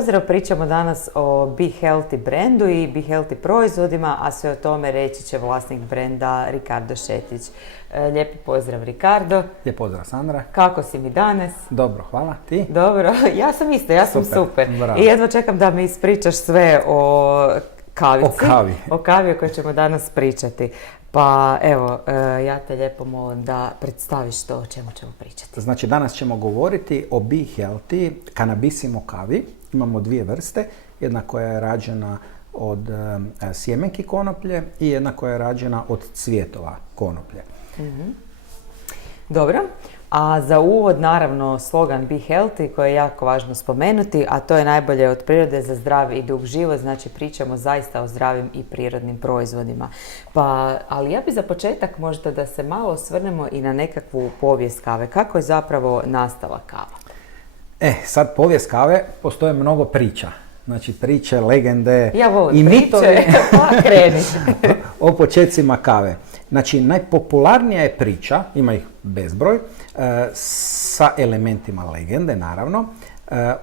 pozdrav! Pričamo danas o Be Healthy brendu i Be Healthy proizvodima, a sve o tome reći će vlasnik brenda Ricardo Šetić. Lijepi pozdrav, Ricardo. Lijep pozdrav, Sandra. Kako si mi danas? Dobro, hvala. Ti? Dobro, ja sam isto, ja sam super. I jedva čekam da mi ispričaš sve o kavici. O kavi o kojoj ćemo danas pričati. Pa evo, ja te lijepo molim da predstaviš to o čemu ćemo pričati. Znači, danas ćemo govoriti o Be Healthy Cannabissimo kavi. Imamo dvije vrste. Jedna koja je rađena od sjemenki konoplje i jedna koja je rađena od cvjetova konoplje. Mm-hmm. Dobro. A za uvod, naravno, slogan Be Healthy koji je jako važno spomenuti, a to je najbolje od prirode za zdrav i dug život, znači pričamo zaista o zdravim i prirodnim proizvodima. Ali ja bi za početak možda da se malo osvrnemo i na nekakvu povijest kave. Kako je zapravo nastala kava? Sad povijest kave, postoje mnogo priča. Znači priče, legende ja volim i priče, mitovi pa kreni. o počecima kave. Znači, najpopularnija je priča, ima ih bezbroj, sa elementima legende, naravno,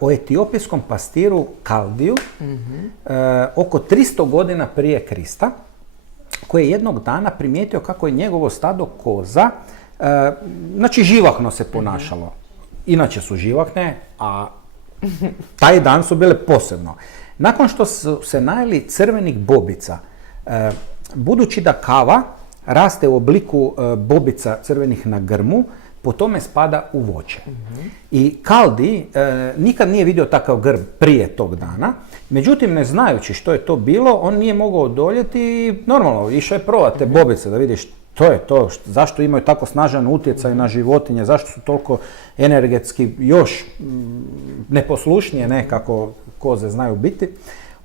o etiopijskom pastiru Kaldiju, oko 300 godina prije Krista, koji je jednog dana primijetio kako je njegovo stado koza, znači živahno se ponašalo. Inače su živahne, a taj dan su bile posebno. Nakon što su se najeli crvenih bobica, budući da kava raste u obliku bobica crvenih na grmu, po tome spada u voće. I Kaldi nikad nije vidio takav grb prije tog dana, međutim, ne znajući što je to bilo, on nije mogao odoljeti i normalno išao je probati te bobice da vidiš to je to, zašto imaju tako snažan utjecaj na životinje, zašto su toliko energetski još neposlušnije kako koze znaju biti.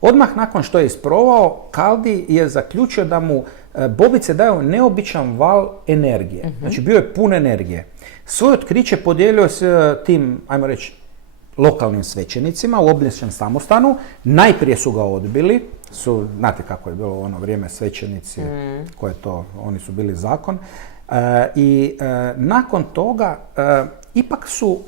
Odmah nakon što je isprobao, Kaldi je zaključio da mu bobice daju neobičan val energije. Znači bio je pun energije. Svoje otkriće podijelio s tim, ajmo reći, lokalnim svećenicima u Obljesčem samostanu. Najprije su ga odbili, znate kako je bilo u ono vrijeme svećenici, oni su bili zakon. I nakon toga ipak su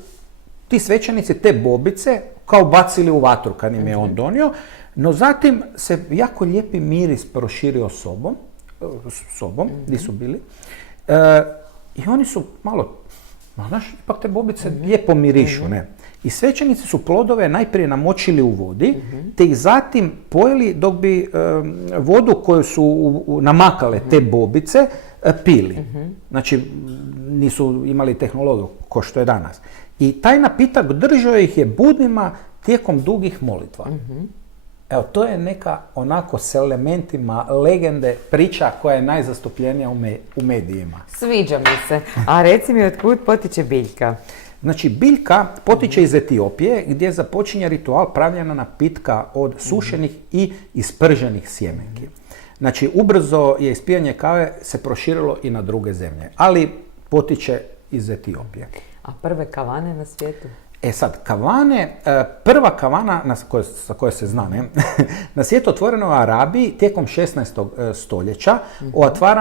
ti svećenici te bobice kao bacili u vatru kad im je on donio, no zatim se jako lijepi miris proširio sobom, gdje su bili. I oni su malo, znaš, ipak te bobice lijepo mirišu, ne? I svećenici su plodove najprije namočili u vodi, te ih zatim pojeli dok bi vodu koju su namakale te bobice pili. Znači, nisu imali tehnologiju ko što je danas. I taj napitak držao ih je budnima tijekom dugih molitva. Evo, to je neka onako s elementima legende priča koja je najzastupljenija u medijima. Sviđa mi se. A reci mi, otkud potiče biljka? Znači, biljka potiče iz Etiopije gdje započinje ritual pravljenja napitka od sušenih i isprženih sjemenki. Znači, ubrzo je ispijanje kave se proširilo i na druge zemlje, ali potiče iz Etiopije. A prve kavane na svijetu? Sad, kavane, prva kavana sa koje se zna, na svijetu otvorena u Arabiji tijekom 16. stoljeća,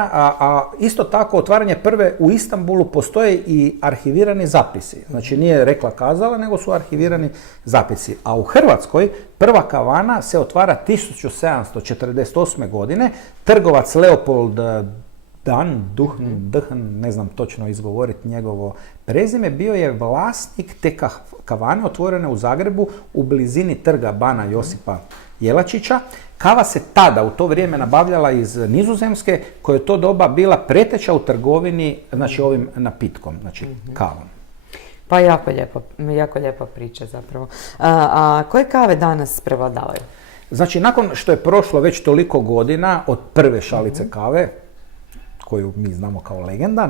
a isto tako otvaranje prve u Istanbulu postoje i arhivirani zapisi. Znači, nije rekla kazala, nego su arhivirani zapisi. A u Hrvatskoj prva kavana se otvara 1748. godine. Trgovac Leopold Duhn, ne znam točno izgovoriti njegovo prezime, bio je vlasnik te kavane otvorene u Zagrebu u blizini trga Bana Josipa Jelačića. Kava se tada u to vrijeme nabavljala iz Nizozemske, koja je to doba bila preteča u trgovini, znači ovim napitkom, znači kavom. Pa jako lijepa priča zapravo. A koje kave danas prevladavaju? Znači, nakon što je prošlo već toliko godina od prve šalice kave, koju mi znamo kao legenda,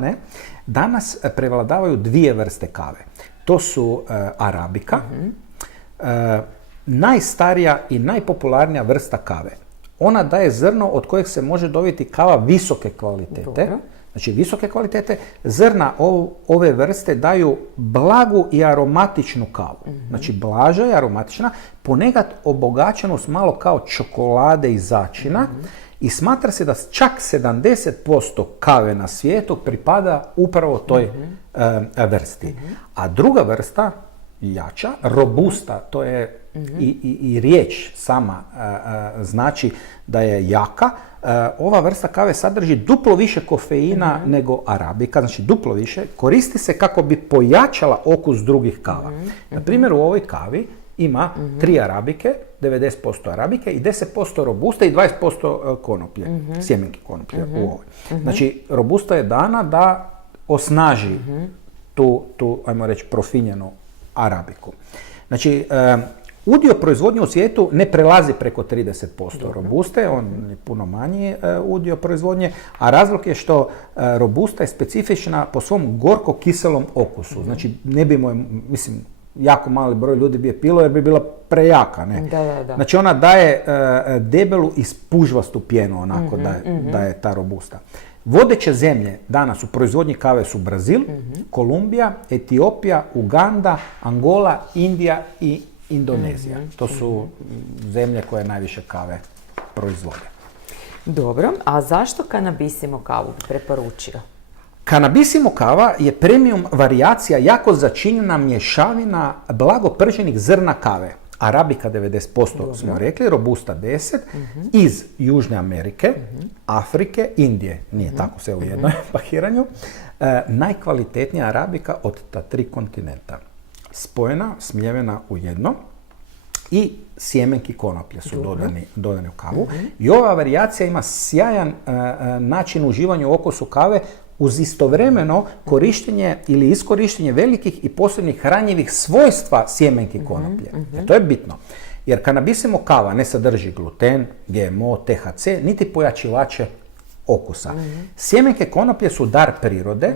danas prevladavaju dvije vrste kave. To su arabika, najstarija i najpopularnija vrsta kave. Ona daje zrno od kojeg se može dobiti kava visoke kvalitete. Dobro. Znači, visoke kvalitete. Zrna ove vrste daju blagu i aromatičnu kavu. Znači, blaža i aromatična, ponekad obogaćenu s malo kao čokolade i začina. I smatra se da čak 70% kave na svijetu pripada upravo toj vrsti. A druga vrsta jača. Robusta, to je i riječ sama znači da je jaka. Ova vrsta kave sadrži duplo više kofeina nego arabika, znači duplo više. Koristi se kako bi pojačala okus drugih kava. Na primjer, u ovoj kavi ima 3 arabike, 90% arabike i 10% robusta i 20% konoplje, sjemenke konoplje u ovoj. Znači, robusta je dana da osnaži tu, ajmo reći, profinjenu arabiku. Znači, udio proizvodnje u svijetu ne prelazi preko 30% robuste, on je puno manji udio proizvodnje, a razlog je što robusta je specifična po svom gorko-kiselom okusu. Znači, ne bi mislim, jako mali broj ljudi bi je pilo jer bi bila prejaka, ne? Da. Znači, ona daje debelu i spužvastu pjenu, onako da je ta robusta. Vodeće zemlje danas u proizvodnji kave su Brazil, Kolumbija, Etiopija, Uganda, Angola, Indija i Indonezija. To su zemlje koje najviše kave proizvode. Dobro, a zašto Kanabisimo kavu bi preporučio? Kanabisimo kava je premium varijacija jako začinjena mješavina blago prženih zrna kave. Arabika 90% smo rekli, robusta 10%, iz Južne Amerike, Afrike, Indije, nije tako sve u jednom pakiranju, najkvalitetnija arabika od ta 3 kontinenta. Spojena, smljevena u jedno i sjemenki konoplje su dodani u kavu. I ova varijacija ima sjajan način uživanja u okusu kave uz istovremeno korištenje ili iskorištenje velikih i posebnih hranjivih svojstva sjemenki konoplje. To je bitno. Jer Kanabisimo kava ne sadrži gluten, GMO, THC, niti pojačivače okusa. Sjemenke konoplje su dar prirode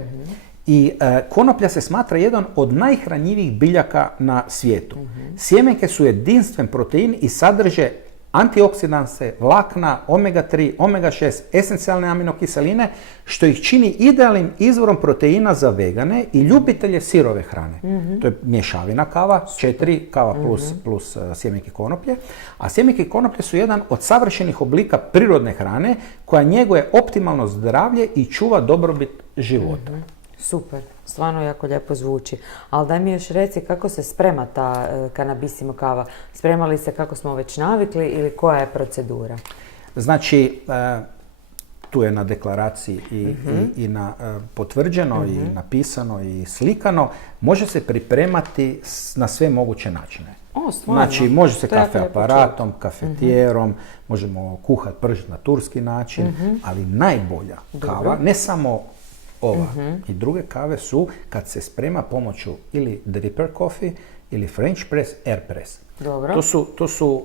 i konoplja se smatra jedan od najhranjivijih biljaka na svijetu. Sjemenke su jedinstven protein i sadrže antioksidanse, vlakna, omega-3, omega-6, esencijalne aminokiseline, što ih čini idealnim izvorom proteina za vegane i ljubitelje sirove hrane. To je mješavina kava, 4 kava plus sjemenke konoplje. A sjemenke konoplje su jedan od savršenih oblika prirodne hrane koja njeguje optimalno zdravlje i čuva dobrobit života. Super, stvarno jako lijepo zvuči. Ali daj mi još reci kako se sprema ta Kanabisimo kava. Sprema li se kako smo već navikli ili koja je procedura? Znači, tu je na deklaraciji i na potvrđeno i napisano i slikano. Može se pripremati na sve moguće načine. Znači, može se kafe aparatom, kafetijerom, možemo kuhati, pržiti na turski način, ali najbolja kava, ne samo ova i druge kave su kad se sprema pomoću ili dripper coffee ili French press, air press. Dobro. To su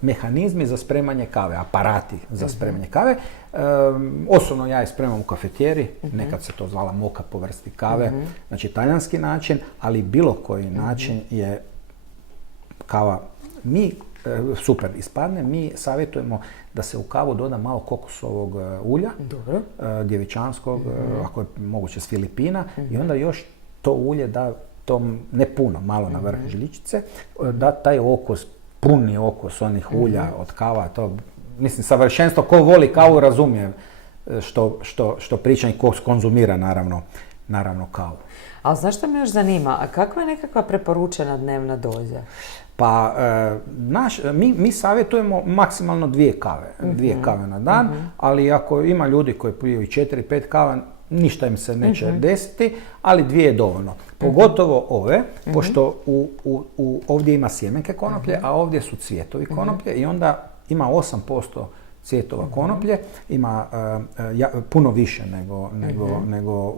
mehanizmi za spremanje kave, aparati za spremanje kave. Osobno ja je spremam u kafetijeri, nekad se to zvala moka po vrsti kave, znači talijanski način, ali bilo koji način je kava. Mi super ispadne, mi savjetujemo da se u kavu doda malo kokosovog ulja, djevičanskog, ako je moguće s Filipina, i onda još to ulje da tom, ne puno, malo na vrh žličice, da taj okus, puni okus onih ulja od kava, to, mislim, savršenstvo, ko voli kavu razumije što pričam i ko konzumira naravno kavu. Ali znaš što me još zanima, a kakva je nekakva preporučena dnevna doza? Pa, mi savjetujemo maksimalno 2 kave, 2 kave na dan, ali ako ima ljudi koji piju i 4-5 kava, ništa im se neće desiti, ali 2 je dovoljno. Pogotovo ove, pošto ovdje ima sjemenke konoplje, a ovdje su cvjetovi konoplje i onda ima 8% cvjetova konoplje, ima puno više nego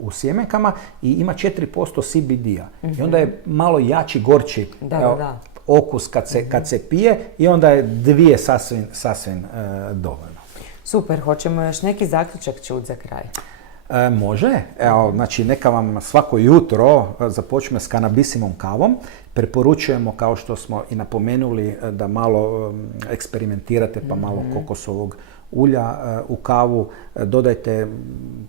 u sjemenkama i ima 4% CBD-a. I onda je malo jači, gorči okus kad se pije i onda je 2 sasvim dovoljno. Super, hoćemo još neki zaključak čuti za kraj? Može. Evo, znači neka vam svako jutro započne s Kanabisimom kavom. Preporučujemo, kao što smo i napomenuli, da malo eksperimentirate pa malo kokosovog ulja u kavu. Dodajte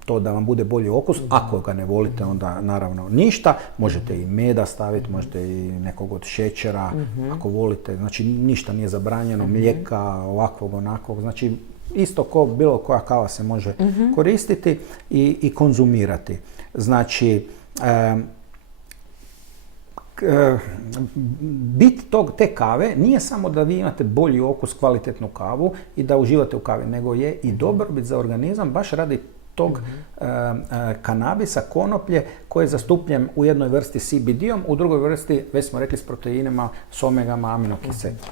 to da vam bude bolji okus. Ako ga ne volite, onda naravno ništa. Možete i meda staviti, možete i nekog od šećera ako volite. Znači ništa nije zabranjeno, mlijeka, ovakvog, onakvog. Znači isto ko bilo koja kava se može koristiti i konzumirati. Znači, bit te kave nije samo da vi imate bolji okus, kvalitetnu kavu i da uživate u kavi, nego je i dobrobit za organizam baš radi tog kanabisa, konoplje, koji je zastupljen u jednoj vrsti CBD-om, u drugoj vrsti, već smo rekli, s proteinima, s omegama,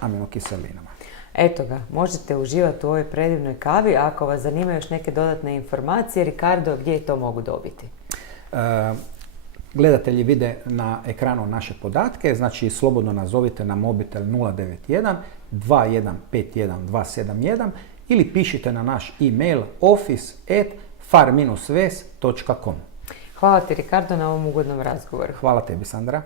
aminokiselinama. Eto ga, možete uživati u ovoj predivnoj kavi. Ako vas zanimaju još neke dodatne informacije, Ricardo, gdje to mogu dobiti? Gledatelji vide na ekranu naše podatke, znači slobodno nazovite na mobitel 091 2151 271 ili pišite na naš e-mail office@far-ves.com. Hvala ti, Ricardo, na ovom ugodnom razgovoru. Hvala tebi, Sandra.